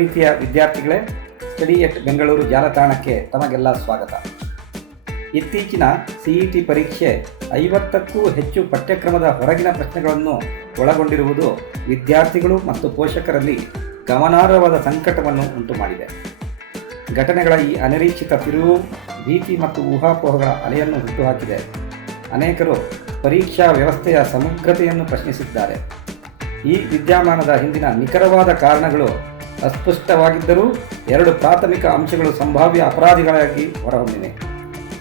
ಪ್ರೀತಿಯ ವಿದ್ಯಾರ್ಥಿಗಳೇ, ಸ್ಟಡಿ@ಬೆಂಗಳೂರು ಜಾಲತಾಣಕ್ಕೆ ತಮಗೆಲ್ಲ ಸ್ವಾಗತ. ಇತ್ತೀಚಿನ CET ಪರೀಕ್ಷೆ 50ಕ್ಕೂ ಹೆಚ್ಚು ಪಠ್ಯಕ್ರಮದ ಹೊರಗಿನ ಪ್ರಶ್ನೆಗಳನ್ನು ಒಳಗೊಂಡಿರುವುದು ವಿದ್ಯಾರ್ಥಿಗಳು ಮತ್ತು ಪೋಷಕರಲ್ಲಿ ಗಮನಾರ್ಹವಾದ ಸಂಕಟವನ್ನು ಉಂಟುಮಾಡಿದೆ. ಘಟನೆಗಳ ಈ ಅನಿರೀಕ್ಷಿತ ತಿರುವು ಭೀತಿ ಮತ್ತು ಊಹಾಪೋಹಗಳ ಅಲೆಯನ್ನು ಹುಟ್ಟುಹಾಕಿದೆ. ಅನೇಕರು ಪರೀಕ್ಷಾ ವ್ಯವಸ್ಥೆಯ ಸಮಗ್ರತೆಯನ್ನು ಪ್ರಶ್ನಿಸಿದ್ದಾರೆ. ಈ ವಿದ್ಯಮಾನದ ಹಿಂದಿನ ನಿಖರವಾದ ಕಾರಣಗಳು ಅಸ್ಪಷ್ಟವಾಗಿದ್ದರೂ 2 ಪ್ರಾಥಮಿಕ ಅಂಶಗಳು ಸಂಭಾವ್ಯ ಅಪರಾಧಿಗಳಾಗಿ ಹೊರಹೊಮ್ಮಿವೆ.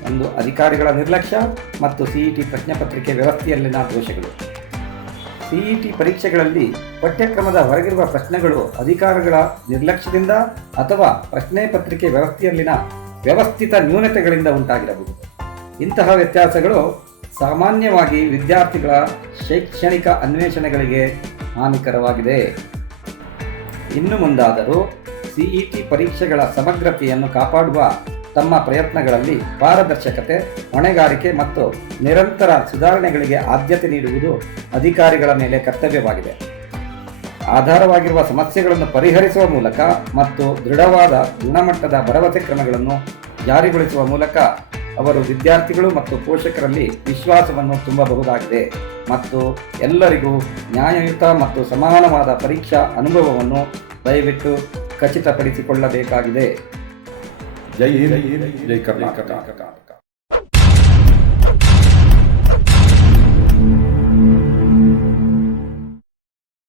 ಒಂದು, ಅಧಿಕಾರಿಗಳ ನಿರ್ಲಕ್ಷ್ಯ ಮತ್ತು CET ಪ್ರಶ್ನೆ ಪತ್ರಿಕೆ ವ್ಯವಸ್ಥೆಯಲ್ಲಿನ ದೋಷಗಳು. CET ಪರೀಕ್ಷೆಗಳಲ್ಲಿ ಪಠ್ಯಕ್ರಮದ ಹೊರಗಿರುವ ಪ್ರಶ್ನೆಗಳು ಅಧಿಕಾರಿಗಳ ನಿರ್ಲಕ್ಷ್ಯದಿಂದ ಅಥವಾ ಪ್ರಶ್ನೆ ಪತ್ರಿಕೆ ವ್ಯವಸ್ಥೆಯಲ್ಲಿನ ವ್ಯವಸ್ಥಿತ ನ್ಯೂನತೆಗಳಿಂದ ಉಂಟಾಗಿರಬಹುದು. ಇಂತಹ ವ್ಯತ್ಯಾಸಗಳು ಸಾಮಾನ್ಯವಾಗಿ ವಿದ್ಯಾರ್ಥಿಗಳ ಶೈಕ್ಷಣಿಕ ಅನ್ವೇಷಣೆಗಳಿಗೆ ಹಾನಿಕರವಾಗಿದೆ. ಇನ್ನು ಮುಂದಾದರೂ CET ಪರೀಕ್ಷೆಗಳ ಸಮಗ್ರತೆಯನ್ನು ಕಾಪಾಡುವ ತಮ್ಮ ಪ್ರಯತ್ನಗಳಲ್ಲಿ ಪಾರದರ್ಶಕತೆ, ಹೊಣೆಗಾರಿಕೆ ಮತ್ತು ನಿರಂತರ ಸುಧಾರಣೆಗಳಿಗೆ ಆದ್ಯತೆ ನೀಡುವುದು ಅಧಿಕಾರಿಗಳ ಮೇಲೆ ಕರ್ತವ್ಯವಾಗಿದೆ. ಆಧಾರವಾಗಿರುವ ಸಮಸ್ಯೆಗಳನ್ನು ಪರಿಹರಿಸುವ ಮೂಲಕ ಮತ್ತು ದೃಢವಾದ ಗುಣಮಟ್ಟದ ಭರವಸೆ ಕ್ರಮಗಳನ್ನು ಜಾರಿಗೊಳಿಸುವ ಮೂಲಕ ಅವರು ವಿದ್ಯಾರ್ಥಿಗಳು ಮತ್ತು ಪೋಷಕರಲ್ಲಿ ವಿಶ್ವಾಸವನ್ನು ತುಂಬಬಹುದಾಗಿದೆ ಮತ್ತು ಎಲ್ಲರಿಗೂ ನ್ಯಾಯಯುತ ಮತ್ತು ಸಮಾನವಾದ ಪರೀಕ್ಷಾ ಅನುಭವವನ್ನು ದಯವಿಟ್ಟು ಖಚಿತಪಡಿಸಿಕೊಳ್ಳಬೇಕಾಗಿದೆ. ಜೈ ಹಿಂದ್, ಜೈ ಕರ್ನಾಟಕ.